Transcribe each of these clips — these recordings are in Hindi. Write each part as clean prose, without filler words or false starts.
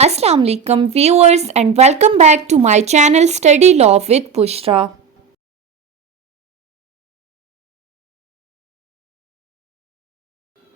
Assalamu alaikum viewers and welcome back to my channel Study Law with Bushra.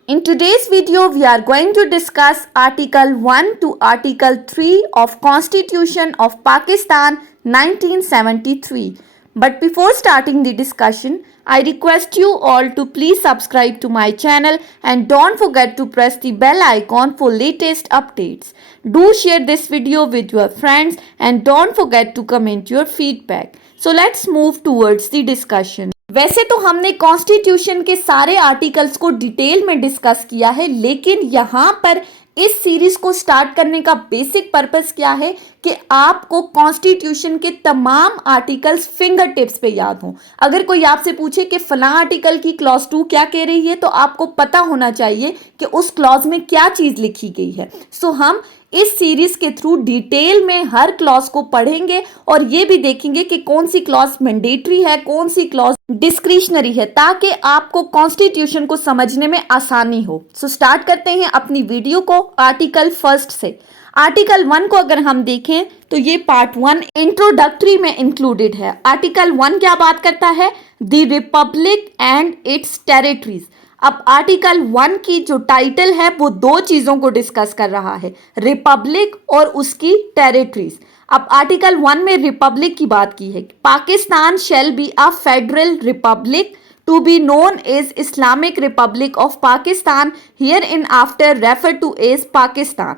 In today's video we are going to discuss Article 1 to Article 3 of Constitution of Pakistan 1973. But before starting the discussion, I request you all to please subscribe to my channel and don't forget to press the bell icon for latest updates. Do share this video with your friends and don't forget to comment your feedback. So let's move towards the discussion. वैसे तो हमने कॉन्स्टिट्यूशन के सारे आर्टिकल्स को डिटेल में डिस्कस किया है, लेकिन यहाँ पर इस सीरीज को स्टार्ट करने का बेसिक पर्पस क्या है कि आपको कॉन्स्टिट्यूशन के तमाम आर्टिकल्स फिंगर टिप्स पे याद हों। अगर कोई आपसे पूछे कि फलां आर्टिकल की क्लॉज 2 क्या कह रही है, तो आपको पता होना चाहिए कि उस क्लॉज में क्या चीज लिखी गई है। सो हम इस सीरीज के थ्रू डिटेल में हर क्लॉज को पढ़ेंगे और ये भी देखेंगे कि कौन सी क्लॉज मैंडेटरी है, कौन सी क्लॉज डिस्क्रिशनरी है, ताकि आपको कॉन्स्टिट्यूशन को समझने में आसानी हो। सो स्टार्ट करते हैं अपनी वीडियो को आर्टिकल फर्स्ट से। आर्टिकल 1 को अगर हम देखें तो ये पार्ट 1 इंट्रोडक्टरी में इंक्लूडेड है। आर्टिकल 1 क्या बात करता है? The Republic and its territories. अब आर्टिकल 1 की जो टाइटल है वो दो चीजों को डिस्कस कर रहा है, रिपब्लिक और उसकी टेरिटरीज। अब आर्टिकल 1 में रिपब्लिक की बात की है, Pakistan shall be a federal republic to be known as Islamic Republic of Pakistan hereinafter refer to as Pakistan.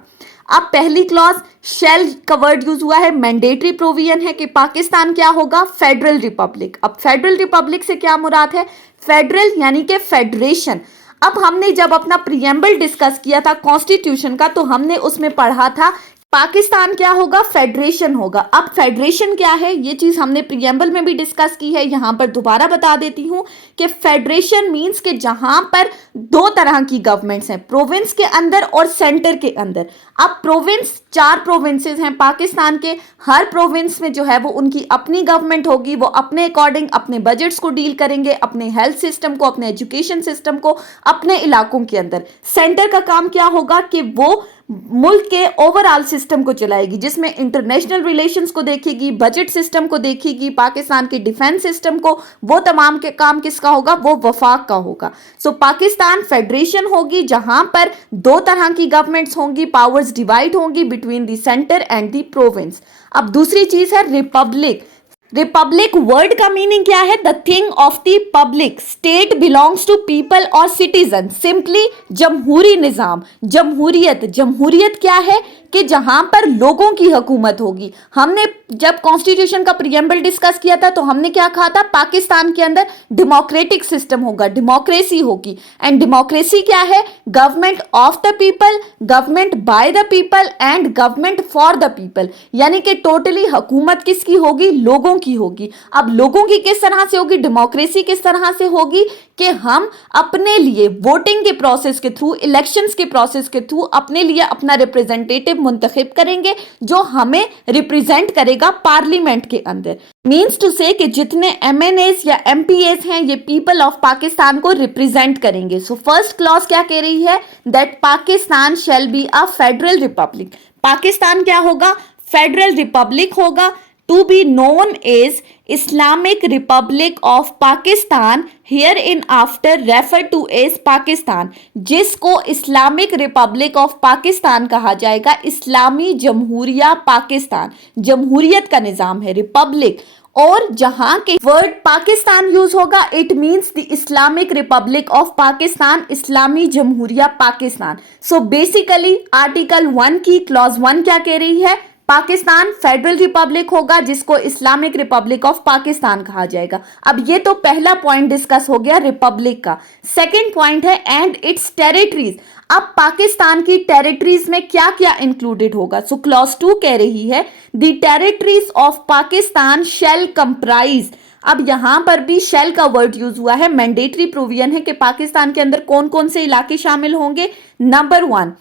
अब पहली क्लॉज शेल का वर्ड यूज हुआ है, मैंडेटरी प्रोविजन है कि पाकिस्तान क्या होगा? Federal republic. अब फेडरल रिपब्लिक से क्या मुराद है? फेडरल यानी कि फेडरेशन। अब हमने जब अपना प्रीएम्बल डिस्कस किया था कॉन्स्टिट्यूशन का, तो हमने उसमें पढ़ा था पाकिस्तान क्या होगा? फेडरेशन होगा। अब फेडरेशन क्या है, ये चीज हमने प्रीएम्बल में भी डिस्कस की है, यहां पर दोबारा बता देती हूं कि फेडरेशन मींस कि जहां पर दो तरह की गवर्नमेंट्स हैं, प्रोविंस के अंदर और सेंटर के अंदर। अब प्रोविंस, 4 प्रोविंसेस हैं पाकिस्तान के, हर प्रोविंस में जो है वो उनकी अपनी गवर्नमेंट होगी, वो अपने अकॉर्डिंग अपने बजट्स को डील करेंगे, अपने हेल्थ सिस्टम को, अपने एजुकेशन सिस्टम को, अपने इलाकों के अंदर। सेंटर का काम क्या होगा कि वो मुल्क के ओवरऑल सिस्टम को चलाएगी, जिसमें इंटरनेशनल रिलेशंस को देखेगी, बजट सिस्टम को देखेगी, पाकिस्तान के डिफेंस सिस्टम को। वो तमाम के काम किसका होगा? वो वफाक का होगा। सो पाकिस्तान फेडरेशन होगी जहां पर दो तरह की गवर्नमेंट्स होंगी, पावर्स डिवाइड होंगी between the centre and the province. अब दूसरी चीज है रिपब्लिक। रिपब्लिक वर्ड का मीनिंग क्या है? The thing of the public, state belongs to people और सिटीजन। सिंपली जमहूरी निजाम, जमहूरियत। जमहूरियत क्या है कि जहां पर लोगों की हुकूमत होगी। हमने जब कॉन्स्टिट्यूशन का प्रीएम्बल डिस्कस किया था तो हमने क्या कहा था? पाकिस्तान के अंदर डेमोक्रेटिक सिस्टम होगा, डेमोक्रेसी होगी। एंड डेमोक्रेसी क्या है? Government of the people, government by the people and government for the people. यानी कि टोटली हुकूमत किसकी होगी? लोगों की होगी। अब लोगों की किस तरह से होगी? डेमोक्रेसी किस तरह से होगी कि हम अपने लिए वोटिंग के प्रोसेस के थ्रू, इलेक्शंस के प्रोसेस के थ्रू अपने लिए अपना रिप्रेजेंटेटिव मुंतखब करेंगे जो हमें रिप्रेजेंट करेगा पार्लियामेंट के अंदर। मीन्स टू से कि जितने एमएनएस या एमपीएस हैं ये पीपल ऑफ पाकिस्तान को रिप्रेजेंट करेंगे। सो फर्स्ट क्लॉज क्या कह रही है? That Pakistan shall be a federal republic. Pakistan क्या होगा? फेडरल रिपब्लिक होगा। To be known as Islamic Republic of Pakistan hereinafter refer to as Pakistan, जिसको इस्लामिक रिपब्लिक ऑफ पाकिस्तान कहा जाएगा, इस्लामी जमहूरिया पाकिस्तान। जमहूरियत का निजाम है रिपब्लिक, और जहां के वर्ड पाकिस्तान यूज होगा it means the Islamic Republic of Pakistan, इस्लामी जमहूरिया पाकिस्तान। सो बेसिकली आर्टिकल 1 की क्लॉज 1 क्या कह रही है? पाकिस्तान फेडरल रिपब्लिक होगा जिसको इस्लामिक रिपब्लिक ऑफ पाकिस्तान कहा जाएगा। अब ये तो पहला पॉइंट डिस्कस हो गया रिपब्लिक का। सेकंड पॉइंट है एंड इट्स टेरिटरीज। अब पाकिस्तान की टेरिटरीज में क्या क्या इंक्लूडेड होगा? सो क्लॉज 2 कह रही है the territories of Pakistan shall comprise. अब यहां पर भी शेल का वर्ड यूज हुआ है, मैंडेटरी प्रोविजन है कि पाकिस्तान के अंदर कौन कौन से इलाके शामिल होंगे। Number 1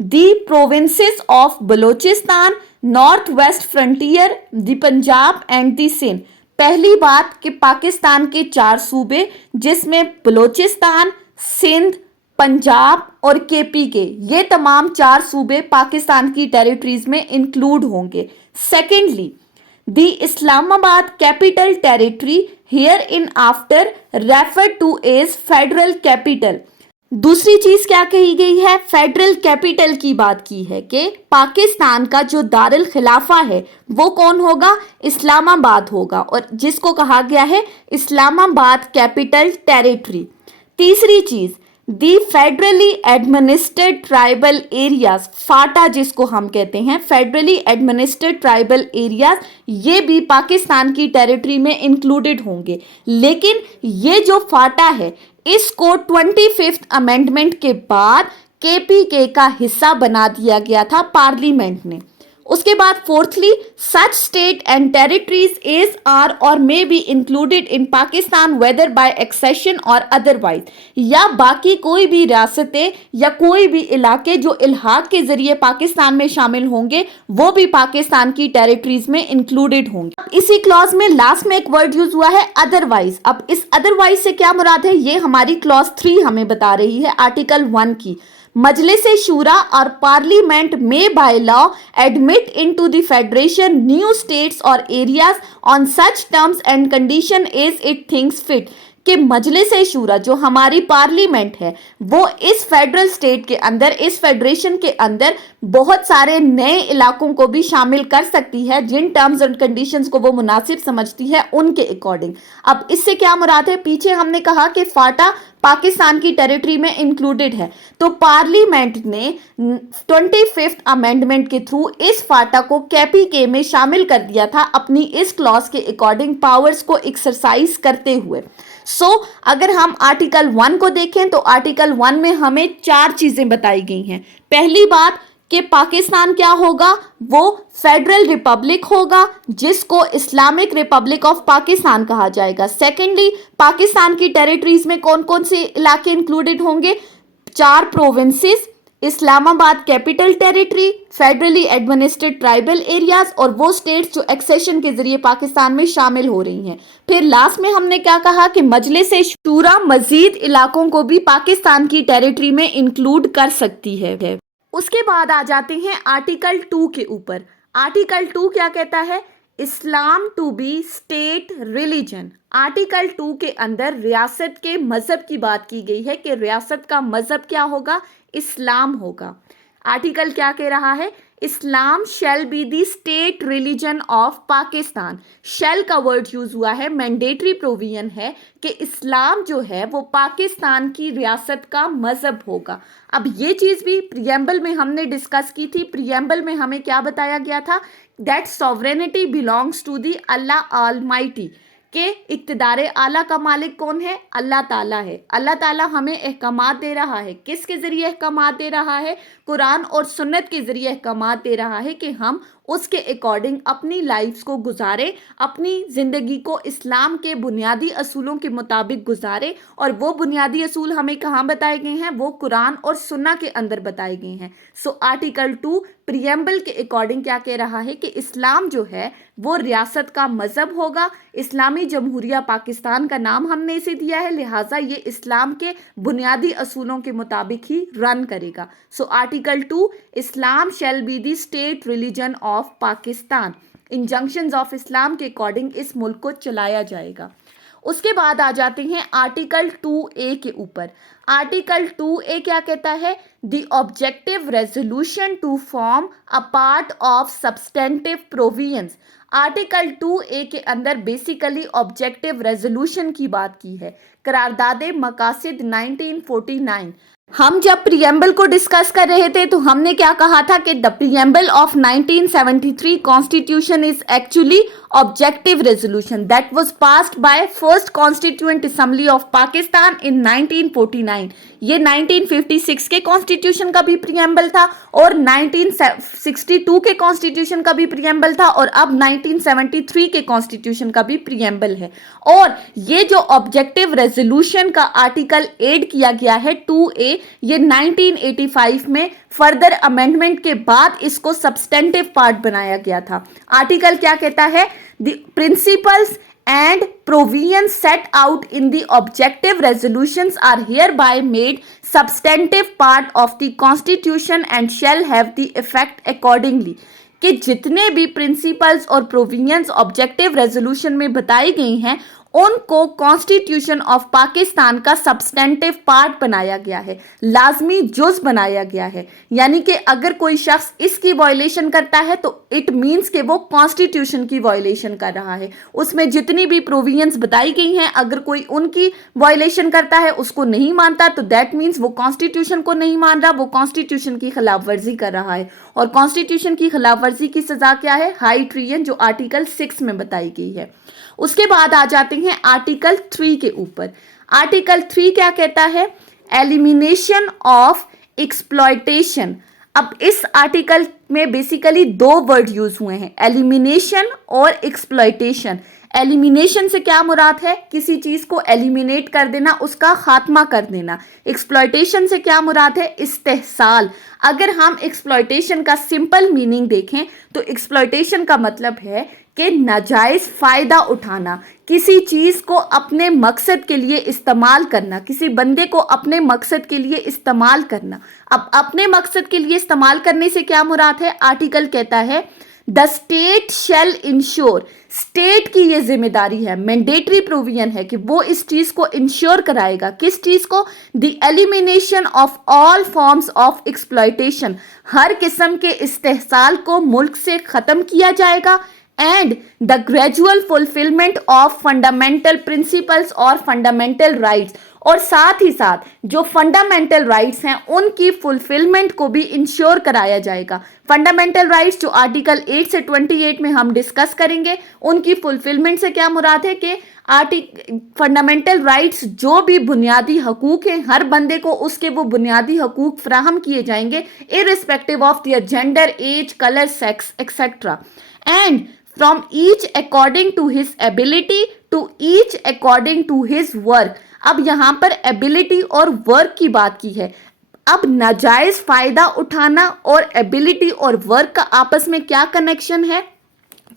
the provinces of Balochistan, North West Frontier, the Punjab and the Sindh. पहली बात कि पाकिस्तान के 4 सूबे जिसमें बलोचिस्तान, सिंध, पंजाब और केपी के, ये तमाम 4 सूबे पाकिस्तान की टेरिटरीज में इंक्लूड होंगे। Secondly, the Islamabad capital territory hereinafter refer to as federal capital. दूसरी चीज क्या कही गई है, फेडरल कैपिटल की बात की है कि पाकिस्तान का जो दारुल खिलाफा है वो कौन होगा, इस्लामाबाद होगा, और जिसको कहा गया है इस्लामाबाद कैपिटल टेरिटरी। तीसरी चीज, दी फेडरली एडमिनिस्ट्रेड ट्राइबल एरियाज, फाटा जिसको हम कहते हैं, फेडरली एडमिनिस्ट्रेड ट्राइबल एरियाज, ये भी पाकिस्तान की टेरिटरी में इंक्लूडेड होंगे। लेकिन ये जो फाटा है इसको 25th अमेंडमेंट के बाद केपीके का हिस्सा बना दिया गया था पार्लियामेंट ने। उसके बाद fourthly, such state and territories as are or may be included in Pakistan whether by accession or otherwise, या बाकी कोई भी रियासतें या कोई भी इलाके जो इल्हाक के जरिए पाकिस्तान में शामिल होंगे वो भी पाकिस्तान की टेरिटरीज में इंक्लूडेड होंगे। इसी क्लॉज में लास्ट में एक वर्ड यूज हुआ है अदरवाइज। अब इस अदरवाइज से क्या मुराद है, ये हमारी क्लॉज 3 हमें बता रही है आर्टिकल 1 की। मजलिस शूरा और पार्लियामेंट में by law admit into the federation new states or areas on such terms and condition as it thinks fit, कि मजलिस शूरा जो हमारी पार्लियामेंट है वो इस फेडरल स्टेट के अंदर, इस फेडरेशन के अंदर बहुत सारे नए इलाकों को भी शामिल कर सकती है जिन टर्म्स एंड कंडीशंस को वो मुनासिब समझती है उनके अकॉर्डिंग। अब इससे क्या मुराद है, पीछे हमने कहा कि फाटा पाकिस्तान की टेरिटरी में इंक्लूडेड है, तो पार्लियामेंट ने 25th अमेंडमेंट के थ्रू इस फाटा को केपीके में शामिल कर दिया था अपनी इस क्लॉज के अकॉर्डिंग पावर्स को एक्सरसाइज करते हुए। अगर हम आर्टिकल 1 को देखें तो आर्टिकल 1 में हमें 4 चीजें बताई गई हैं। पहली बात कि पाकिस्तान क्या होगा, वो फेडरल रिपब्लिक होगा जिसको इस्लामिक रिपब्लिक ऑफ पाकिस्तान कहा जाएगा। सेकेंडली, पाकिस्तान की टेरिटरीज में कौन कौन से इलाके इंक्लूडेड होंगे, 4 provinces, Islamabad capital territory, federally administrated tribal areas और वो स्टेट्स जो एक्सेशन के जरिए पाकिस्तान में शामिल हो रही हैं। फिर लास्ट में हमने क्या कहा कि मजलिस शूरा मजीद इलाकों को भी पाकिस्तान की टेरिटरी में इंक्लूड कर सकती है। उसके बाद आ जाते हैं आर्टिकल 2 के ऊपर। आर्टिकल 2 क्या कहता है, Islam to be state religion. Article 2 के अंदर रियासत के मजहब की बात की गई है कि रियासत का मजहब क्या होगा, इस्लाम होगा। आर्टिकल क्या कह रहा है, Islam shall be the state religion of Pakistan. Shall का वर्ड यूज हुआ है, मैंडेटरी प्रोविजन है कि इस्लाम जो है वो पाकिस्तान की रियासत का मजहब होगा। अब ये चीज भी प्रियम्बल में हमने डिस्कस की थी। प्रियम्बल में हमें क्या बताया गया था, that sovereignty belongs to the Allah almighty, के इक्तदार आला का मालिक कौन है, अल्लाह ताला है। अल्लाह ताला हमें अहकामात दे रहा है, किसके ज़रिए अहकामात दे रहा है, कुरान और सुन्नत के ज़रिए अहकामात दे रहा है कि हम उसके अकॉर्डिंग अपनी लाइफ्स को गुजारें, अपनी ज़िंदगी को इस्लाम के बुनियादी असूलों के मुताबिक गुजारें। और वो बुनियादी असूल हमें कहाँ बताए गए हैं, वो कुरान और सुन्ना के अंदर बताए गए हैं। आर्टिकल 2 प्रियम्बल के अकॉर्डिंग क्या कह रहा है कि इस्लाम जो है वो रियासत का मजहब होगा। इस्लामी जमहूरिया पाकिस्तान का नाम हमने इसे दिया है, लिहाजा ये इस्लाम के बुनियादी असूलों के मुताबिक ही रन करेगा। Article 2, Islam shall be the state religion of Pakistan. Injunctions of Islam के अकॉर्डिंग इस मुल्क को चलाया जाएगा। उसके बाद आ जाते हैं आर्टिकल 2A के ऊपर। आर्टिकल 2A क्या कहता है, the objective resolution to form a part of substantive provisions. Article 2A के अंदर बेसिकली ऑब्जेक्टिव रेजोल्यूशन की बात की है, करारदाद मकासिद 1949। हम जब प्रियम्बल को डिस्कस कर रहे थे तो हमने क्या कहा था कि the preamble of 1973 constitution is actually objective resolution that was passed by first constituent assembly of Pakistan in 1949। ये 1956 के कॉन्स्टिट्यूशन का भी प्रियम्बल था और 1962 के कॉन्स्टिट्यूशन का भी प्रियम्बल था और अब 1973 के कॉन्स्टिट्यूशन का भी प्रियम्बल है। और ये जो ऑब्जेक्टिव रेजोल्यूशन का आर्टिकल ऐड किया गया है 2A, ये 1985 में फर्दर अमेंडमेंट के बाद इसको सब्सटेंटिव पार्ट बनाया गया था। आर्टिकल क्या कहता है, the principles and provisions set out in the objective resolutions are hereby made substantive part of the constitution and shall have the effect accordingly। कि जितने भी प्रिंसिपल्स और प्रोविजंस ऑब्जेक्टिव रेजोल्यूशन में बताई गई हैं उनको कॉन्स्टिट्यूशन ऑफ पाकिस्तान का सब्सटेंटिव पार्ट बनाया गया है, लाजमी जुज बनाया गया है। यानी कि अगर कोई शख्स इसकी वायलेशन करता है तो इट मीन्स कि वो कॉन्स्टिट्यूशन की वायलेशन कर रहा है। उसमें जितनी भी प्रोविजंस बताई गई हैं अगर कोई उनकी वायलेशन करता है, उसको नहीं मानता, तो दैट मीन्स वो कॉन्स्टिट्यूशन को नहीं मान रहा, वो कॉन्स्टिट्यूशन की खिलाफ वर्जी कर रहा है। और कॉन्स्टिट्यूशन की खिलाफ वर्जी की सजा क्या है? हाई ट्रियन, जो आर्टिकल 6 में बताई गई है। उसके बाद आ जाते हैं आर्टिकल 3 के ऊपर। आर्टिकल 3 क्या कहता है? Elimination of exploitation. अब इस आर्टिकल में बेसिकली दो वर्ड यूज हुए हैं, एलिमिनेशन और एक्सप्लॉयटेशन। एलिमिनेशन से क्या मुराद है? किसी चीज को एलिमिनेट कर देना, उसका खात्मा कर देना। एक्सप्लॉयटेशन से क्या मुराद है? इस्तेहसाल। अगर हम एक्सप्लॉयटेशन का सिंपल मीनिंग देखें तो एक्सप्लॉयटेशन का मतलब है कि नाजायज फायदा उठाना, किसी चीज को अपने मकसद के लिए इस्तेमाल करना, किसी बंदे को अपने मकसद के लिए इस्तेमाल करना। अब अपने मकसद के लिए इस्तेमाल करने से क्या मुराद है? आर्टिकल कहता है the state shell ensure, state की ये जिम्मेदारी है, मैंडेटरी प्रोविजन है कि वो इस चीज को इंश्योर कराएगा। किस चीज को? The elimination of all forms of exploitation, हर किस्म के इस्तेहसाल को मुल्क से खत्म किया जाएगा। And the gradual fulfilment of fundamental principles और फंडामेंटल राइट्स, और साथ ही साथ जो फंडामेंटल राइट्स हैं उनकी फुलफिलमेंट को भी इंश्योर कराया जाएगा। फंडामेंटल राइट्स जो आर्टिकल 8 से 28 में हम डिस्कस करेंगे, उनकी फुलफिलमेंट से क्या मुराद है कि फंडामेंटल राइट्स जो भी बुनियादी हकूक हैं, हर बंदे को उसके वो बुनियादी हकूक फराहम किए जाएंगे irrespective of their gender, age, colour, sex etcetera. And from each according to his ability to each according to his work। अब यहां पर एबिलिटी और वर्क की बात की है। अब नाजायज फायदा उठाना और एबिलिटी और वर्क का आपस में क्या कनेक्शन है?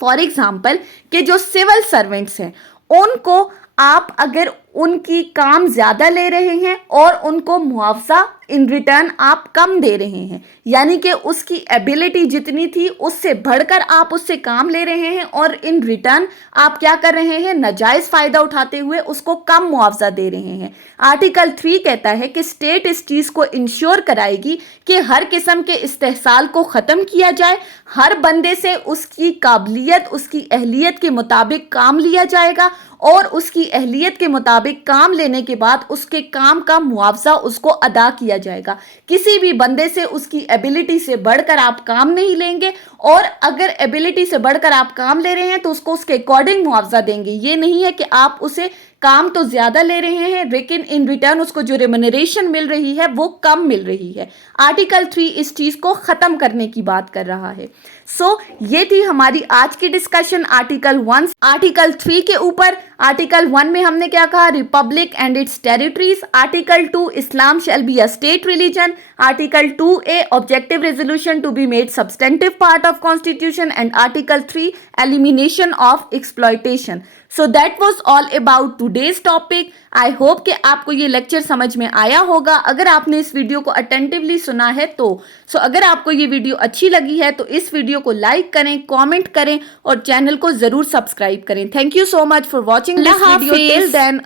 फॉर एग्जाम्पल कि जो सिविल सर्वेंट्स हैं उनको आप अगर उनकी काम ज्यादा ले रहे हैं और उनको मुआवजा इन रिटर्न आप कम दे रहे हैं, यानी कि उसकी एबिलिटी जितनी थी उससे बढ़कर आप उससे काम ले रहे हैं और इन रिटर्न आप क्या कर रहे हैं? नाजायज फायदा उठाते हुए उसको कम मुआवजा दे रहे हैं। आर्टिकल 3 कहता है कि स्टेट इस चीज को इंश्योर कराएगी कि हर किस्म के इस्तेहसाल को खत्म किया जाए, हर बंदे से उसकी काबिलियत, उसकी अहलियत के मुताबिक काम लिया जाएगा और उसकी अहलियत के मुताबिक काम लेने के बाद उसके काम का मुआवजा उसको अदा किया जाएगा। किसी भी बंदे से उसकी एबिलिटी से बढ़कर आप काम नहीं लेंगे, और अगर एबिलिटी से बढ़कर आप काम ले रहे हैं तो उसको उसके अकॉर्डिंग मुआवजा देंगे। ये नहीं है कि आप उसे काम तो ज्यादा ले रहे हैं लेकिन इन रिटर्न उसको जो रेम्यूनरेशन मिल रही है वो कम मिल रही है। आर्टिकल 3 इस चीज को खत्म करने की बात कर रहा है। सो ये थी हमारी आज की डिस्कशन आर्टिकल 1 आर्टिकल 3 के ऊपर। आर्टिकल 1 में हमने क्या कहा? Republic and its territories. Article 2 Islam shall be a state religion. Article 2A objective resolution to be made substantive part of constitution. And article 3 elimination of exploitation. So that was all about today's topic. I hope कि आपको ये लेक्चर समझ में आया होगा। अगर आपने इस वीडियो को अटेंटिवली सुना है तो अगर आपको ये वीडियो अच्छी लगी है तो इस वीडियो को लाइक करें, कमेंट करें और चैनल को जरूर सब्सक्राइब करें। Thank you so much for watching this video. Till then